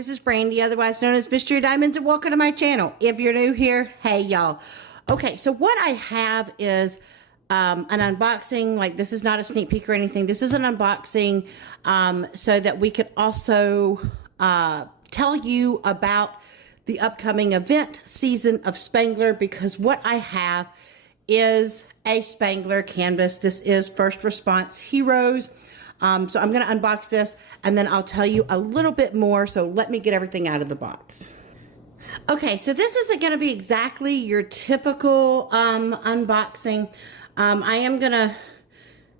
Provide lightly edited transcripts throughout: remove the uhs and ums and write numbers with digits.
This is Brandy, otherwise known as Mystery Diamonds, and welcome to my channel. If you're new here, hey y'all. Okay, so what I have is an unboxing. Like, this is not a sneak peek or anything. This is an unboxing so that we could also tell you about the upcoming event season of Spangler, because what I have is a Spangler canvas. This is First Response Heroes. So I'm going to unbox this and then I'll tell you a little bit more. So let me get everything out of the box. Okay, so this isn't going to be exactly your typical unboxing. I am going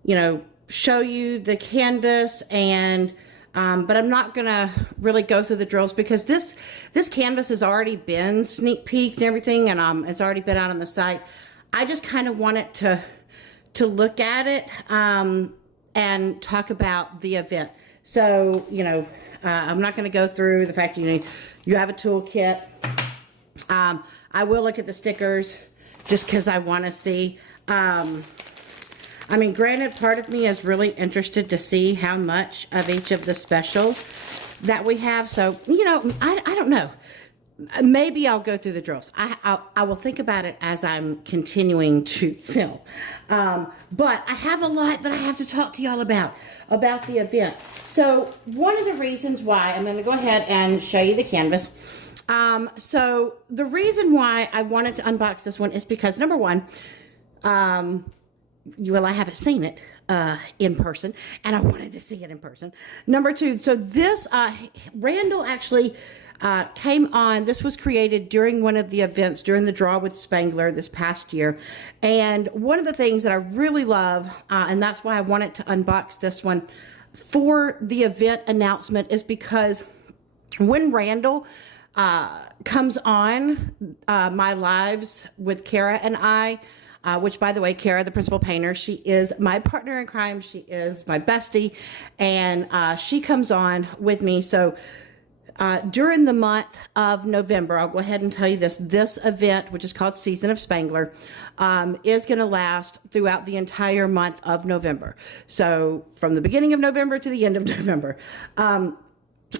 to, show you the canvas and but I'm not going to really go through the drills because this canvas has already been sneak peeked and everything, and it's already been out on the site. I just kind of wanted to look at it and talk about the event. So, I'm not going to go through the fact you have a toolkit. I will look at the stickers just because I want to see. I mean, granted, part of me is really interested to see how much of each of the specials that we have. So, I don't know. Maybe I'll go through the drills. I will think about it as I'm continuing to film. But I have a lot that I have to talk to y'all about the event. So one of the reasons why, I'm going to go ahead and show you the canvas. So the reason why I wanted to unbox this one is because, number one, I haven't seen it in person, and I wanted to see it in person. Number two, so this, Randall actually came on. This was created during one of the events, during the Draw with Spangler this past year. And one of the things that I really love, and that's why I wanted to unbox this one for the event announcement, is because when Randall comes on my lives with Kara and I, which, by the way, Kara, the principal painter, she is my partner in crime. She is my bestie, and she comes on with me. So during the month of November, I'll go ahead and tell you this event, which is called Season of Spangler, is going to last throughout the entire month of November. So from the beginning of November to the end of November.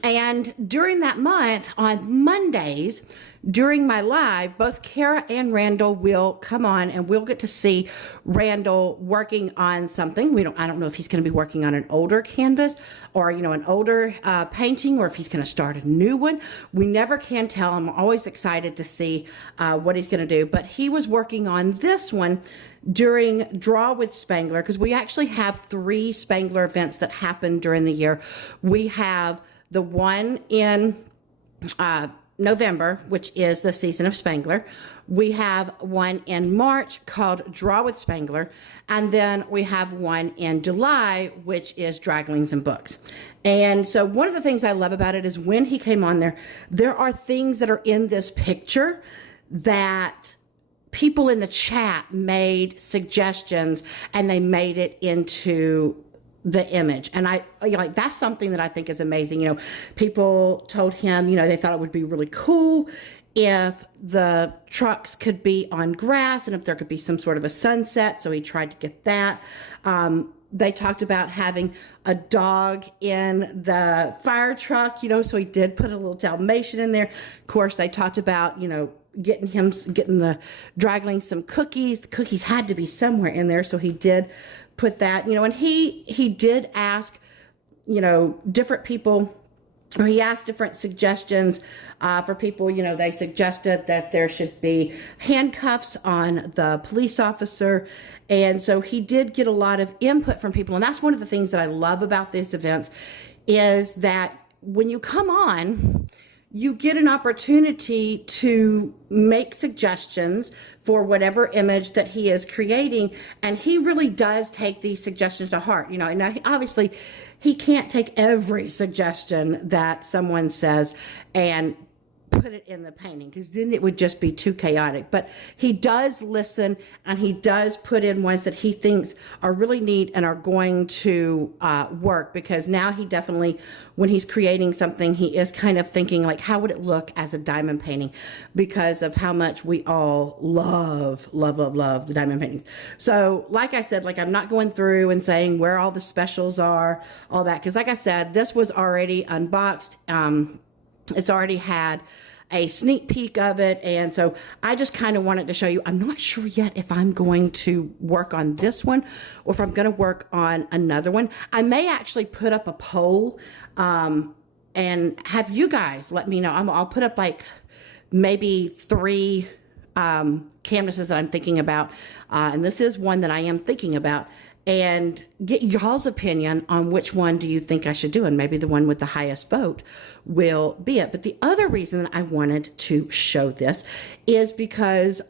And during that month, on Mondays, during my live, both Kara and Randall will come on, and we'll get to see Randall working on something. I don't know if he's going to be working on an older canvas or, an older painting, or if he's going to start a new one. We never can tell. I'm always excited to see what he's going to do. But he was working on this one during Draw with Spangler, because we actually have 3 Spangler events that happen during the year. We have the one in November, which is the Season of Spangler. We have one in March called Draw with Spangler. And then we have one in July, which is Draglings and Books. And so one of the things I love about it is when he came on there are things that are in this picture that people in the chat made suggestions, and they made it into the image. And that's something that I think is amazing. People told him, they thought it would be really cool if the trucks could be on grass and if there could be some sort of a sunset. So he tried to get that. They talked about having a dog in the fire truck, so he did put a little Dalmatian in there. Of course, they talked about, getting the Dragling some cookies. The cookies had to be somewhere in there, so he did put that, and he did ask, different people, or he asked different suggestions for people. They suggested that there should be handcuffs on the police officer. And so he did get a lot of input from people. And that's one of the things that I love about these events, is that when you come on, you get an opportunity to make suggestions for whatever image that he is creating. And he really does take these suggestions to heart. And obviously he can't take every suggestion that someone says and put it in the painting, because then it would just be too chaotic. But he does listen, and he does put in ones that he thinks are really neat and are going to work, because now he definitely, when he's creating something, he is kind of thinking like, how would it look as a diamond painting, because of how much we all love the diamond paintings. So like I said, I'm not going through and saying where all the specials are, all that, because like I said, this was already unboxed. It's already had a sneak peek of it, and so I just kind of wanted to show you. I'm not sure yet if I'm going to work on this one or if I'm going to work on another one. I may actually put up a poll and have you guys let me know. I'll put up like maybe 3 canvases that I'm thinking about, and this is one that I am thinking about, and get y'all's opinion on which one do you think I should do, and maybe the one with the highest vote will be it. But the other reason that I wanted to show this is because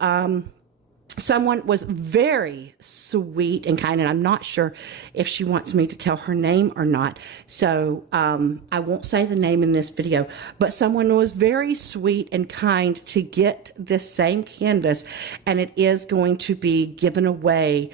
someone was very sweet and kind, and I'm not sure if she wants me to tell her name or not, so I won't say the name in this video, but someone was very sweet and kind to get this same canvas, and it is going to be given away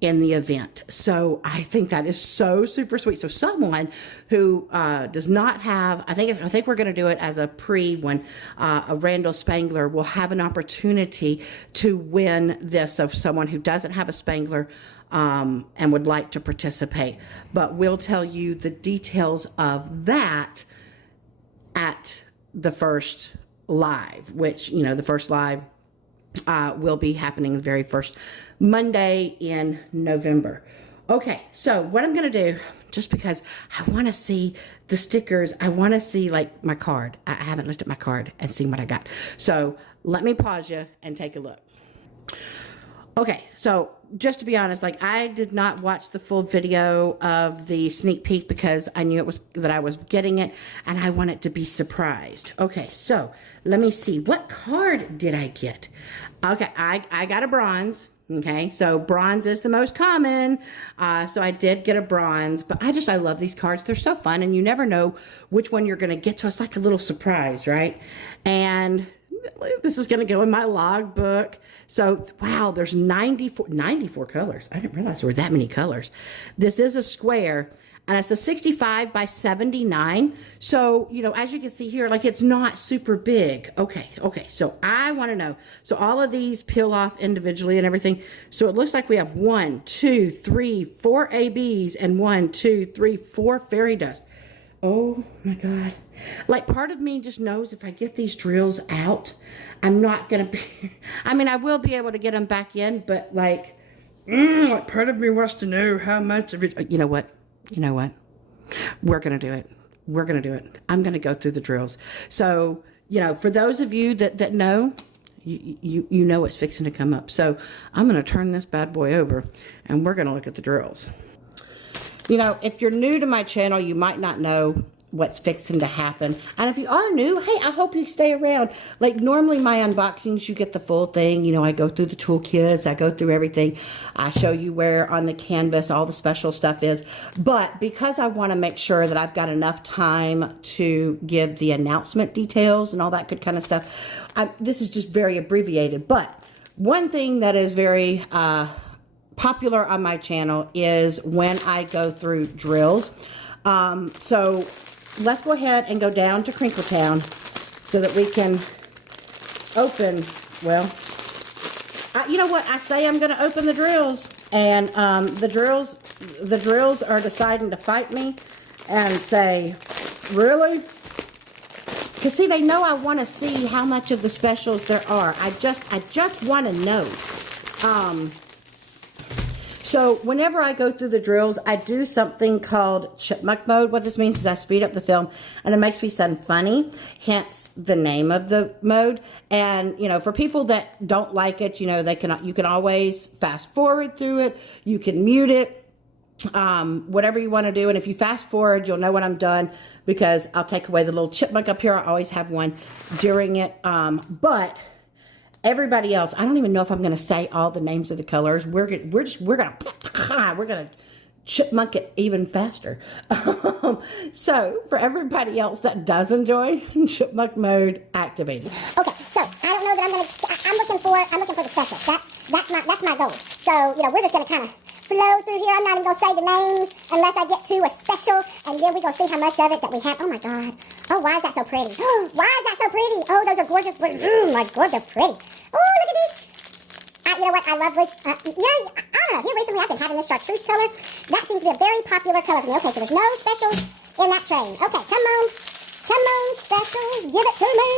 in the event. So I think that is so super sweet. So someone who does not have, I think we're going to do it as a pre when a Randall Spangler will have an opportunity to win this. So someone who doesn't have a Spangler and would like to participate, but we'll tell you the details of that at the first live, which, you know, the first live will be happening the very first Monday in November. Okay, so what I'm going to do, just because I want to see the stickers, I want to see like my card. I haven't looked at my card and seen what I got. So let me pause you and take a look. Okay, so just to be honest, like I did not watch the full video of the sneak peek because I knew it was that I was getting it and I wanted to be surprised. Okay, so let me see. What card did I get? Okay, I got a bronze. Okay, so bronze is the most common. So I did get a bronze, but I love these cards. They're so fun and you never know which one you're going to get. So it's like a little surprise, right? And this is going to go in my log book. So, wow, there's 94 colors. I didn't realize there were that many colors. This is a square, and it's a 65 by 79. So, you know, as you can see here, like it's not super big. Okay, so I want to know. So all of these peel off individually and everything. So it looks like we have 1, 2, 3, 4 ABs and 1, 2, 3, 4 fairy dust. Oh my God. Like part of me just knows if I get these drills out, I'm not going to be, I mean, I will be able to get them back in, but like part of me wants to know how much of it, you know what? We're going to do it. We're going to do it. I'm going to go through the drills. So, you know, for those of you that know, you know what's fixing to come up. So I'm going to turn this bad boy over and we're going to look at the drills. You know, if you're new to my channel, you might not know what's fixing to happen. And if you are new, hey, I hope you stay around. Like normally my unboxings, you get the full thing. You know, I go through the toolkits, I go through everything. I show you where on the canvas all the special stuff is. But because I want to make sure that I've got enough time to give the announcement details and all that good kind of stuff, this is just very abbreviated. But one thing that is very popular on my channel is when I go through drills. So let's go ahead and go down to Crinkletown so that we can open, well, you know what? I say I'm going to open the drills, and the drills are deciding to fight me and say, really? Because see, they know I want to see how much of the specials there are. I just want to know. So whenever I go through the drills, I do something called Chipmunk mode. What this means is I speed up the film and it makes me sound funny, hence the name of the mode. And, you know, for people that don't like it, you know, you can always fast forward through it. You can mute it, whatever you want to do. And if you fast forward, you'll know when I'm done because I'll take away the little chipmunk up here. I always have one during it. But everybody else, I don't even know if I'm going to say all the names of the colors. We're gonna chipmunk it even faster. So for everybody else that does enjoy chipmunk mode, activated. Okay, so I don't know that I'm looking for the specials. That's my goal. So you know, we're just gonna kind of flow through here. I'm not even gonna say the names unless I get to a special, and then we're gonna see how much of it that we have. Oh my God. Oh, why is that so pretty? Why is that so pretty? Oh, those are gorgeous. My God, they're pretty. Oh, look at these. You know what? I love this. I don't know. Here recently I've been having this chartreuse color. That seems to be a very popular color for me. Okay, so there's no specials in that train. Okay, come on. Come on, special, give it to me.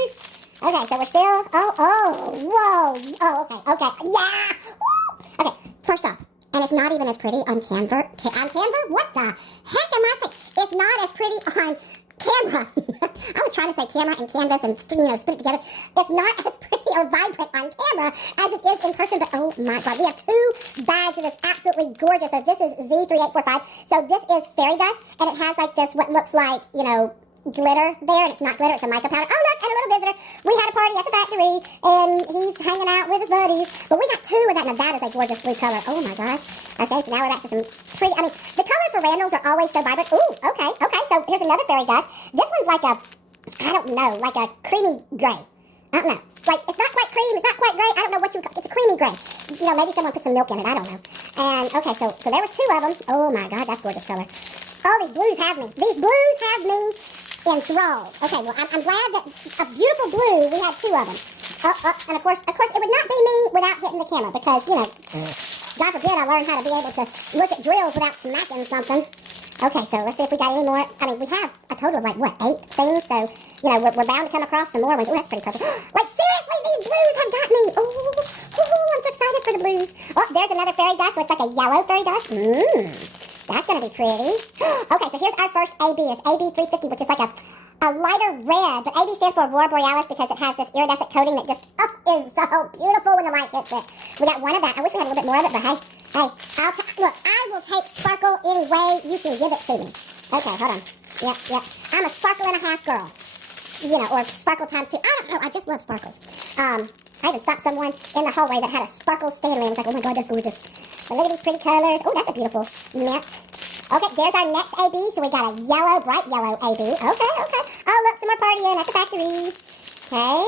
Okay, so we're still, whoa. Oh, okay. Yeah. Woo. Okay, first off, and it's not even as pretty on Canva. On Canva? What the heck am I saying? It's not as pretty on camera. I was trying to say camera and canvas and spit it together. It's not as pretty or vibrant on camera as it is in person, but oh my god, we have 2 bags that is absolutely gorgeous. So this is Z3845. So this is fairy dust, and it has like this what looks like, glitter there, and it's not glitter, it's a mica powder. Oh look, and a little visitor. We had a party at the factory, and he's hanging out with his buddies. But we got 2 of that, and that is a gorgeous blue color. Oh my gosh. Okay, so now we're back to some pretty, the colors for Randall's are always so vibrant. Ooh, okay, so here's another fairy dust. This one's like a, I don't know, like a creamy gray. I don't know. Like, it's not quite cream, it's not quite gray. I don't know what you would call it. It's a creamy gray. Maybe someone put some milk in it, I don't know. And, okay, so there was 2 of them. Oh my god, that's gorgeous color. Oh, these blues have me. These blues have me enthralled. Okay, well, I'm glad that a beautiful blue, we had 2 of them. And of course, it would not be me without hitting the camera because, God forbid I learned how to be able to look at drills without smacking something. Okay, so let's see if we got any more. We have a total of 8 things, so, we're bound to come across some more ones. Oh, that's pretty purple. Seriously, these blues have got me. Oh, I'm so excited for the blues. Oh, there's another fairy dust, so it's like a yellow fairy dust. That's going to be pretty. Okay, so here's our first AB. It's AB350, which is like a lighter red, but AB stands for Aurora Borealis because it has this iridescent coating that just is so beautiful when the light hits it. We got 1 of that. I wish we had a little bit more of it, but hey, look, I will take sparkle any way you can give it to me. Okay, hold on. Yep. I'm a sparkle and a half girl. Or sparkle times 2. I don't know. I just love sparkles. I even stopped someone in the hallway that had a sparkle Stanley. I was like, oh my god, that's gorgeous. But look at these pretty colors. Oh, that's a beautiful mint. Okay, there's our next AB. So we got a yellow, bright yellow AB. Okay. Oh, look, some more partying at the factory. Okay.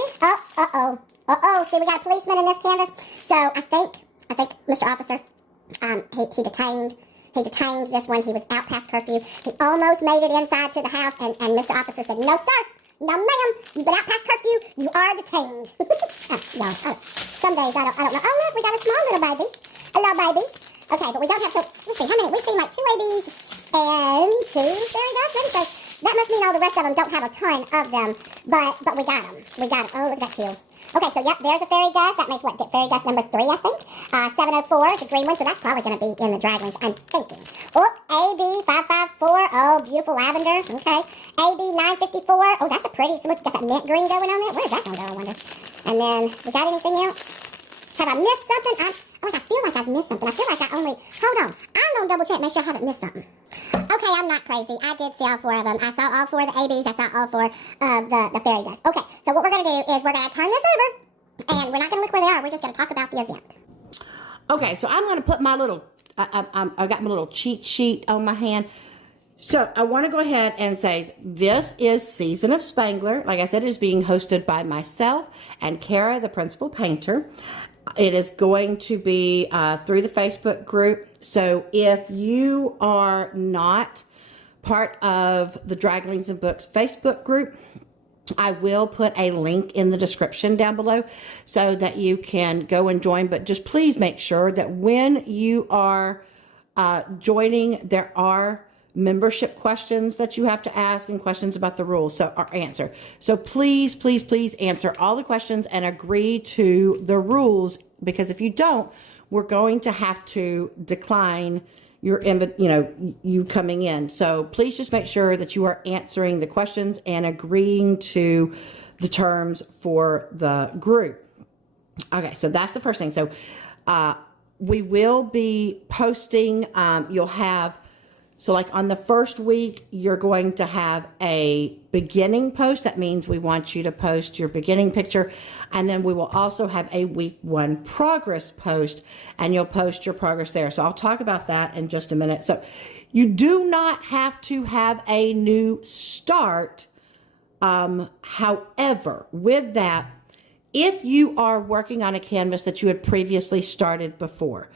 Uh-oh. See, we got a policeman in this canvas. So I think Mr. Officer, he detained this one. He was out past curfew. He almost made it inside to the house, and Mr. Officer said, no, sir. No, ma'am. You've been out past curfew. You are detained. Some days, I don't know. Oh, look, we got a small little babies. Hello, babies. Okay, but we don't have, so let's see, how many? We've seen 2 ABs and 2 fairy dust. So that must mean all the rest of them don't have a ton of them, but we got them. Oh, look at that teal. Okay, so yep, there's a fairy dust. That makes what, fairy dust number 3, I think. 704 is the green one, so that's probably going to be in the draglings, I'm thinking. Oh, AB554. Oh, beautiful lavender. Okay. AB954. Oh, that's a pretty, so look, got that mint green going on there. Where is that going to go, I wonder? And then, we got anything else? Have I missed something? I feel like I've missed something. I feel like hold on. I'm going to double check, make sure I haven't missed something. Okay, I'm not crazy. I did see all 4 of them. I saw all 4 of the ABs. I saw all 4 of the fairy dust. Okay, so what we're going to do is we're going to turn this over, and we're not going to look where they are. We're just going to talk about the event. Okay, so I'm going to put my little, I've got my little cheat sheet on my hand. So I want to go ahead and say this is Season of Spangler. Like I said, it is being hosted by myself and Kara, the principal painter. It is going to be through the Facebook group. So if you are not part of the Draglings and Books Facebook group, I will put a link in the description down below so that you can go and join. But just please make sure that when you are joining, there are membership questions that you have to ask and questions about the rules or answer. So please answer all the questions and agree to the rules, because if you don't, we're going to have to decline your you coming in. So please just make sure that you are answering the questions and agreeing to the terms for the group. Okay, so that's the first thing. So we will be posting, you'll have, so like on the first week, you're going to have a beginning post. That means we want you to post your beginning picture. And then we will also have a week 1 progress post, and you'll post your progress there. So I'll talk about that in just a minute. So you do not have to have a new start. However, with that, if you are working on a canvas that you had previously started before,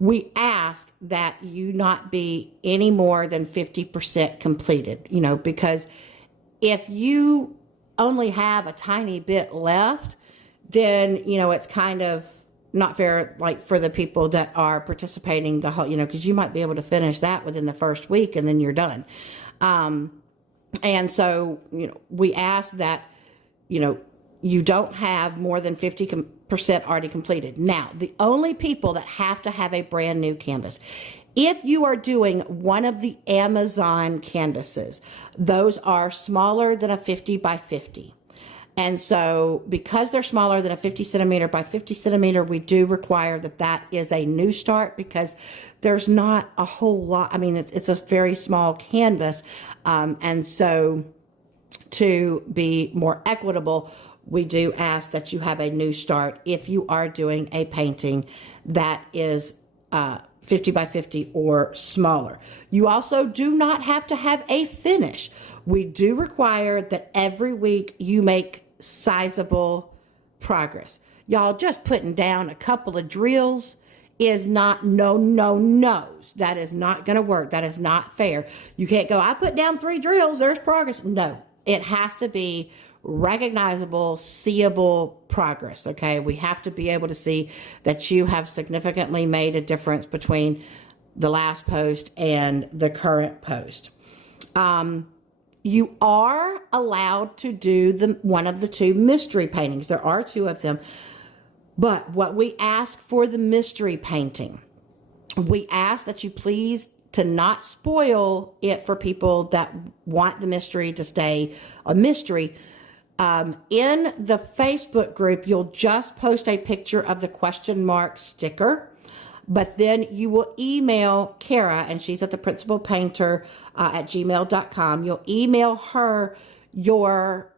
we ask that you not be any more than 50% completed, because if you only have a tiny bit left, then, it's kind of not fair, like for the people that are participating the whole, because you might be able to finish that within the first week and then you're done. And so, we ask that, you don't have more than 50% already completed. Now, the only people that have to have a brand new canvas, if you are doing one of the Amazon canvases, those are smaller than a 50 by 50. And so because they're smaller than a 50 centimeter by 50 centimeter, we do require that is a new start, because there's not a whole lot. I mean, it's a very small canvas. And so to be more equitable, we do ask that you have a new start if you are doing a painting that is 50 by 50 or smaller. You also do not have to have a finish. We do require that every week you make sizable progress. Y'all, just putting down a couple of drills is not, no's. That is not going to work. That is not fair. You can't go, I put down 3 drills, there's progress. No, it has to be recognizable, seeable progress. Okay. We have to be able to see that you have significantly made a difference between the last post and the current post. You are allowed to do one of the 2 mystery paintings. There are 2 of them. But what we ask for the mystery painting, we ask that you please to not spoil it for people that want the mystery to stay a mystery. In the Facebook group, you'll just post a picture of the question mark sticker, but then you will email Kara, and she's at the principal painter at gmail.com. You'll email her your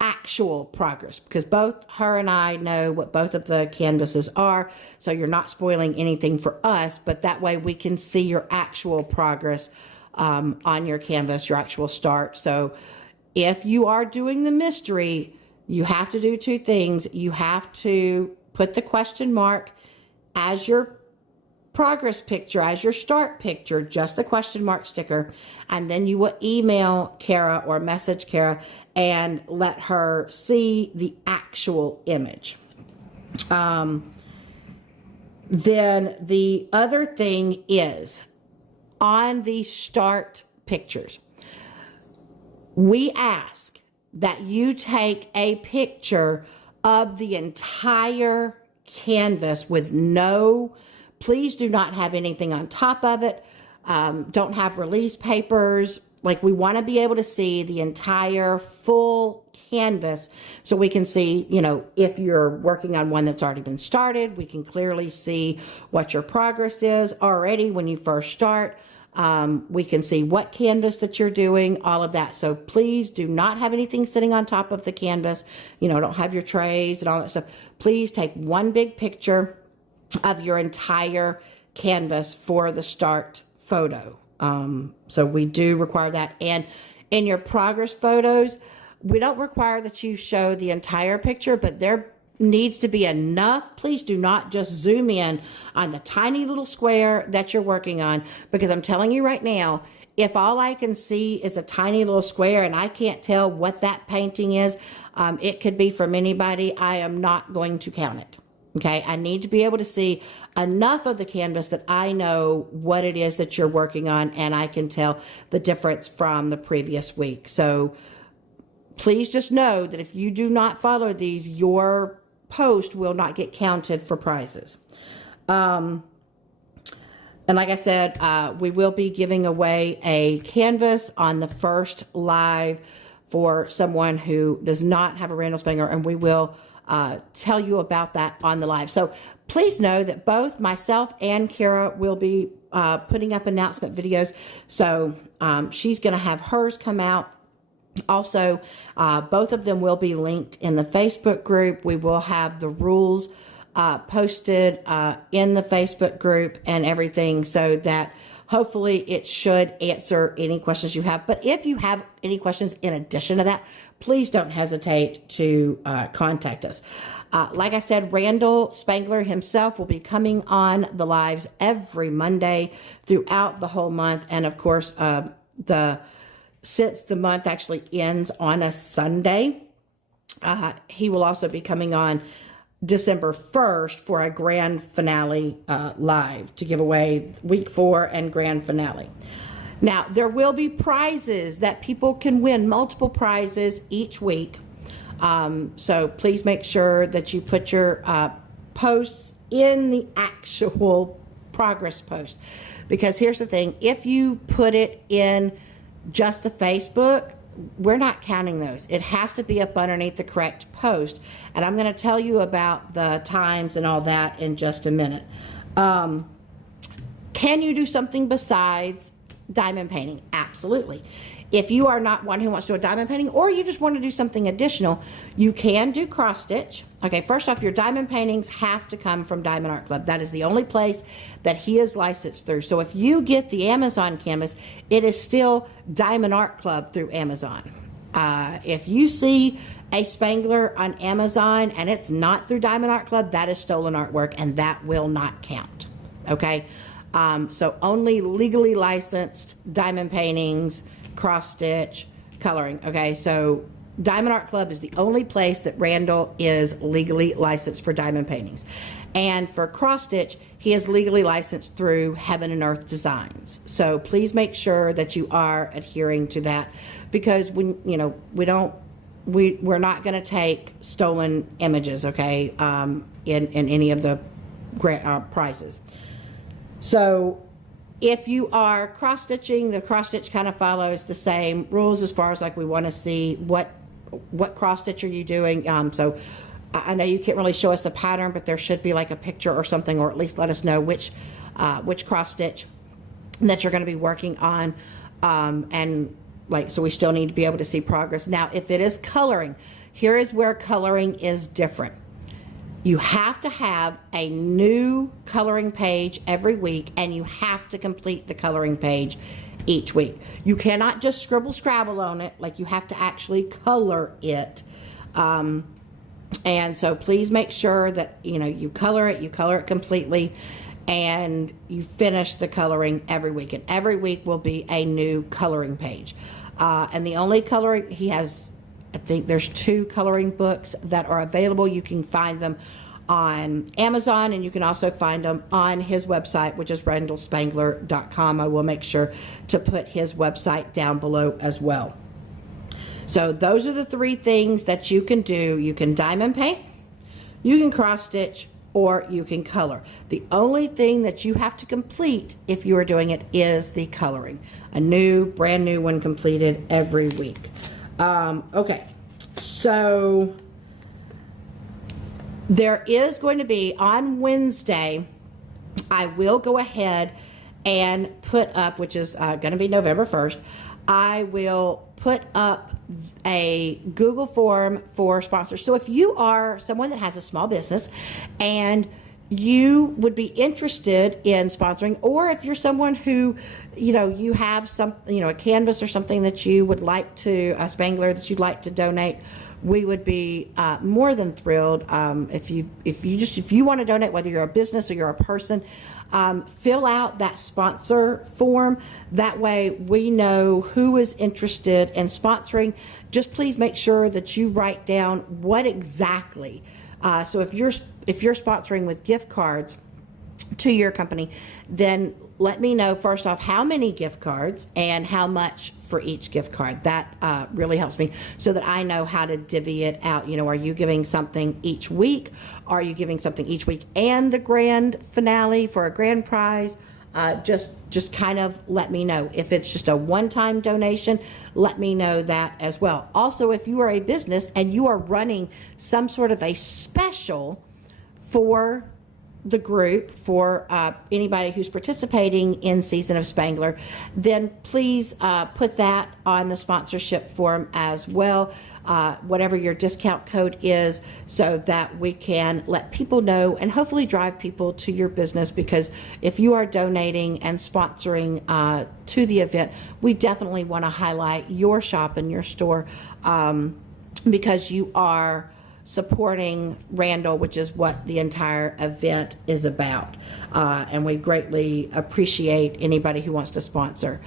actual progress, because both her and I know what both of the canvases are. So you're not spoiling anything for us, but that way we can see your actual progress on your canvas, your actual start. So if you are doing the mystery, you have to do 2 things. You have to put the question mark as your progress picture, as your start picture, just the question mark sticker, and then you will email Kara or message Kara and let her see the actual image. Then the other thing is, on the start pictures, we ask that you take a picture of the entire canvas with please do not have anything on top of it. Don't have release papers. Like, we want to be able to see the entire full canvas so we can see, if you're working on one that's already been started, we can clearly see what your progress is already when you first start. We can see what canvas that you're doing, all of that. So please do not have anything sitting on top of the canvas. Don't have your trays and all that stuff. Please take one big picture of your entire canvas for the start photo. So we do require that. And in your progress photos, we don't require that you show the entire picture, but there needs to be enough. Please do not just zoom in on the tiny little square that you're working on, because I'm telling you right now, if all I can see is a tiny little square and I can't tell what that painting is, it could be from anybody. I am not going to count it. Okay, I need to be able to see enough of the canvas that I know what it is that you're working on, and I can tell the difference from the previous week. So please just know that if you do not follow these, your post will not get counted for prizes. And like I said, we will be giving away a canvas on the first live for someone who does not have a Randall Spangler, and we will tell you about that on the live. So please know that both myself and Kara will be putting up announcement videos. So she's going to have hers come out. Also, both of them will be linked in the Facebook group. We will have the rules posted in the Facebook group and everything, so that hopefully it should answer any questions you have. But if you have any questions in addition to that, please don't hesitate to contact us. Like I said, Randall Spangler himself will be coming on the lives every Monday throughout the whole month. And of course, since the month actually ends on a Sunday, he will also be coming on December 1st for a grand finale live to give away week 4 and grand finale. Now, there will be prizes that people can win, multiple prizes each week. So please make sure that you put your posts in the actual progress post. Because here's the thing, if you put it in just the Facebook, we're not counting those. It has to be up underneath the correct post. And I'm going to tell you about the times and all that in just a minute. Can you do something besides diamond painting? Absolutely. If you are not one who wants to do a diamond painting, or you just want to do something additional, you can do cross stitch. Okay, first off, your diamond paintings have to come from Diamond Art Club. That is the only place that he is licensed through. So if you get the Amazon canvas, it is still Diamond Art Club through Amazon. If you see a Spangler on Amazon and it's not through Diamond Art Club, that is stolen artwork, and that will not count. Okay, so only legally licensed diamond paintings, cross stitch, coloring. Okay, so Diamond Art Club is the only place that Randall is legally licensed for diamond paintings. And for cross stitch, he is legally licensed through Heaven and Earth Designs. So please make sure that you are adhering to that, because when, you know, we're not going to take stolen images, okay, in any of the prizes. So if you are cross stitching, the cross stitch kind of follows the same rules as far as like we want to see what cross stitch are you doing. So I know you can't really show us the pattern, but there should be like a picture or something, or at least let us know which cross stitch that you're going to be working on. And like, so we still need to be able to see progress. Now, if it is coloring, here is where coloring is different. You have to have a new coloring page every week, and you have to complete the coloring page each week. You cannot just scribble scrabble on it, like you have to actually color it. And so please make sure that, you know, you color it completely, and you finish the coloring every week. And every week will be a new coloring page. And the only coloring he has, I think there's 2 coloring books that are available. You can find them on Amazon, and you can also find them on his website, which is randallspangler.com. I will make sure to put his website down below as well. So those are the 3 things that you can do. You can diamond paint, you can cross stitch, or you can color. The only thing that you have to complete if you are doing it is the coloring. A new, brand new one completed every week. Okay, so there is going to be on Wednesday, I will go ahead and put up, which is going to be November 1st, I will put up a Google form for sponsors. So if you are someone that has a small business and you would be interested in sponsoring, or if you're someone who, you know, you have some, you know, a canvas or something that you would like to, a Spangler that you'd like to donate, we would be more than thrilled. If you want to donate, whether you're a business or you're a person, fill out that sponsor form. That way we know who is interested in sponsoring. Just please make sure that you write down what exactly. So if you're sponsoring with gift cards to your company, then let me know first off how many gift cards and how much for each gift card. That really helps me so that I know how to divvy it out. You know, are you giving something each week? Are you giving something each week and the grand finale for a grand prize? Just kind of let me know. If it's just a one-time donation, let me know that as well. Also, if you are a business and you are running some sort of a special for the group, for anybody who's participating in Season of Spangler, then please put that on the sponsorship form as well, whatever your discount code is, so that we can let people know and hopefully drive people to your business. Because if you are donating and sponsoring to the event, we definitely want to highlight your shop and your store, because you are supporting Randall, which is what the entire event is about. And we greatly appreciate anybody who wants to sponsor.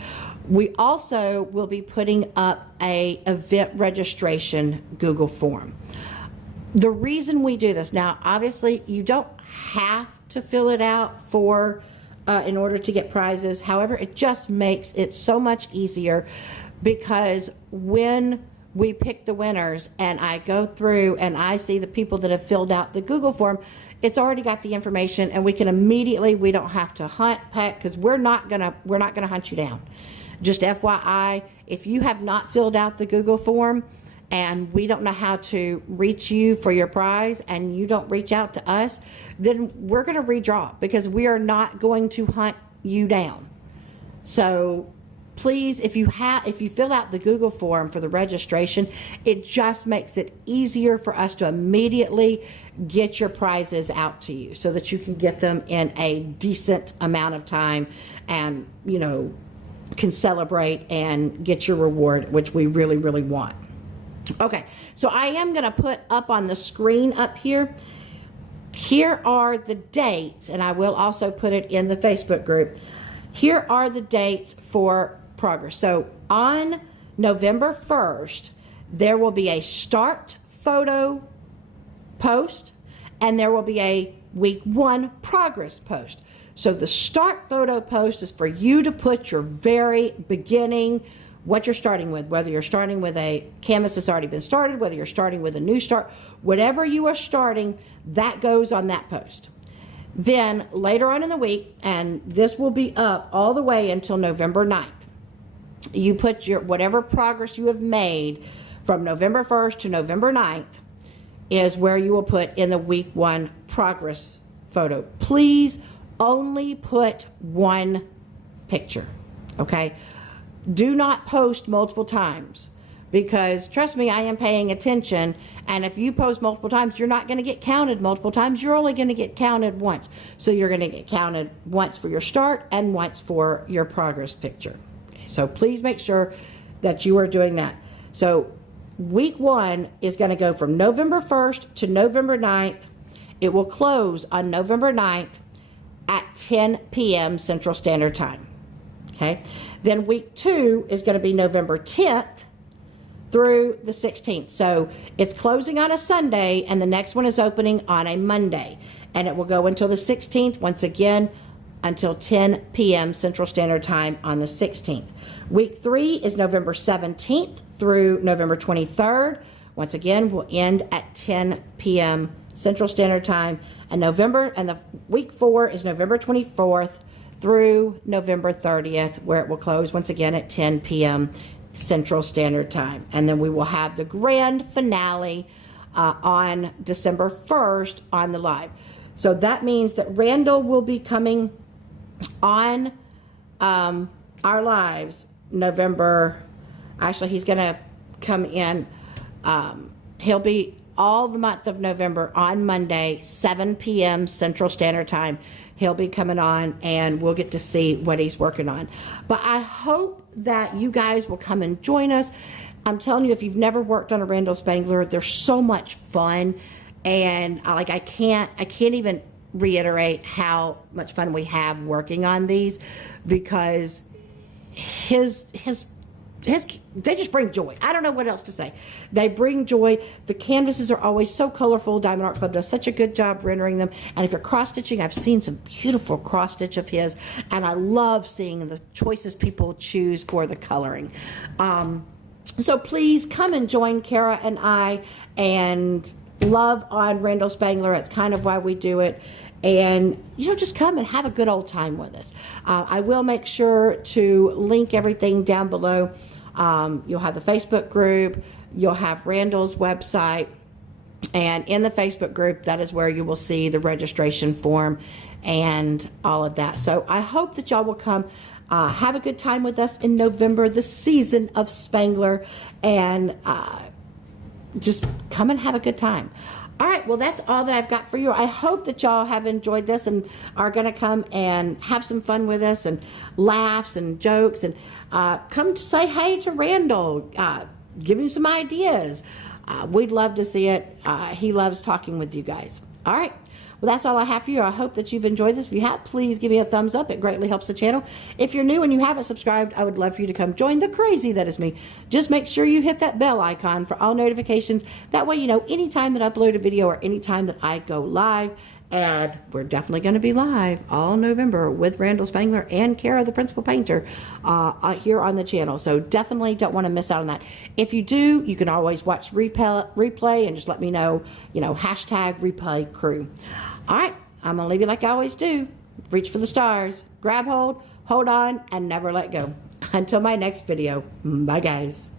We also will be putting up a event registration Google form. The reason we do this, now obviously you don't have to fill it out for in order to get prizes. However, it just makes it so much easier, because when we pick the winners and I go through and I see the people that have filled out the Google form, it's already got the information, and we can immediately, we don't have to hunt, peck, because we're not gonna hunt you down. Just FYI, if you have not filled out the Google form and we don't know how to reach you for your prize and you don't reach out to us, then we're going to redraw, because we are not going to hunt you down. So please, if you fill out the Google form for the registration, it just makes it easier for us to immediately get your prizes out to you so that you can get them in a decent amount of time, and, you know, can celebrate and get your reward, which we really, really want. Okay, so I am going to put up on the screen up here. Here are the dates, and I will also put it in the Facebook group. Here are the dates for progress. So on November 1st, there will be a start photo post, and there will be a week 1 progress post. So the start photo post is for you to put your very beginning, what you're starting with, whether you're starting with a canvas that's already been started, whether you're starting with a new start, whatever you are starting, that goes on that post. Then later on in the week, and this will be up all the way until November 9th, you put your whatever progress you have made from November 1st to November 9th is where you will put in the week 1 progress photo. Please only put one picture, okay? Do not post multiple times, because trust me, I am paying attention, and if you post multiple times, you're not going to get counted multiple times. You're only going to get counted once. So you're going to get counted once for your start and once for your progress picture. Okay, so please make sure that you are doing that. So week 1 is going to go from November 1st to November 9th. It will close on November 9th at 10 p.m. Central Standard Time. Okay. Then week 2 is going to be November 10th through the 16th. So it's closing on a Sunday, and the next one is opening on a Monday, and it will go until the 16th, once again, until 10 p.m. Central Standard Time on the 16th. Week 3 is November 17th through November 23rd. Once again, will end at 10 p.m. Central Standard Time, and the week 4 is November 24th through November 30th, where it will close once again at 10 p.m. Central Standard Time. And then we will have the grand finale on December 1st on the live. So that means that Randall will be coming on our lives he's going to come in, he'll be all the month of November on Monday, 7 p.m. Central Standard Time. He'll be coming on, and we'll get to see what he's working on. But I hope that you guys will come and join us. I'm telling you, if you've never worked on a Randall Spangler, they're so much fun, and I can't even reiterate how much fun we have working on these, because they just bring joy. I don't know what else to say. They bring joy. The canvases are always so colorful. Diamond Art Club does such a good job rendering them. And if you're cross stitching, I've seen some beautiful cross stitch of his, and I love seeing the choices people choose for the coloring. So please come and join Kara and I and love on Randall Spangler. It's kind of why we do it. And, just come and have a good old time with us. I will make sure to link everything down below. You'll have the Facebook group. You'll have Randall's website. And in the Facebook group, that is where you will see the registration form and all of that. So I hope that y'all will come have a good time with us in November, the season of Spangler. And just come and have a good time. All right, well, that's all that I've got for you. I hope that y'all have enjoyed this and are going to come and have some fun with us and laughs and jokes, and come to say hey to Randall, give him some ideas. We'd love to see it. He loves talking with you guys. All right. Well, that's all I have for you. I hope that you've enjoyed this. If you have, please give me a thumbs up. It greatly helps the channel. If you're new and you haven't subscribed, I would love for you to come join the crazy that is me. Just make sure you hit that bell icon for all notifications. That way you know anytime that I upload a video or anytime that I go live. And we're definitely going to be live all November with Randall Spangler and Kara, the principal painter, here on the channel. So definitely don't want to miss out on that. If you do, you can always watch replay and just let me know, hashtag replay crew. All right, I'm going to leave you like I always do. Reach for the stars, grab hold on, and never let go. Until my next video, bye guys.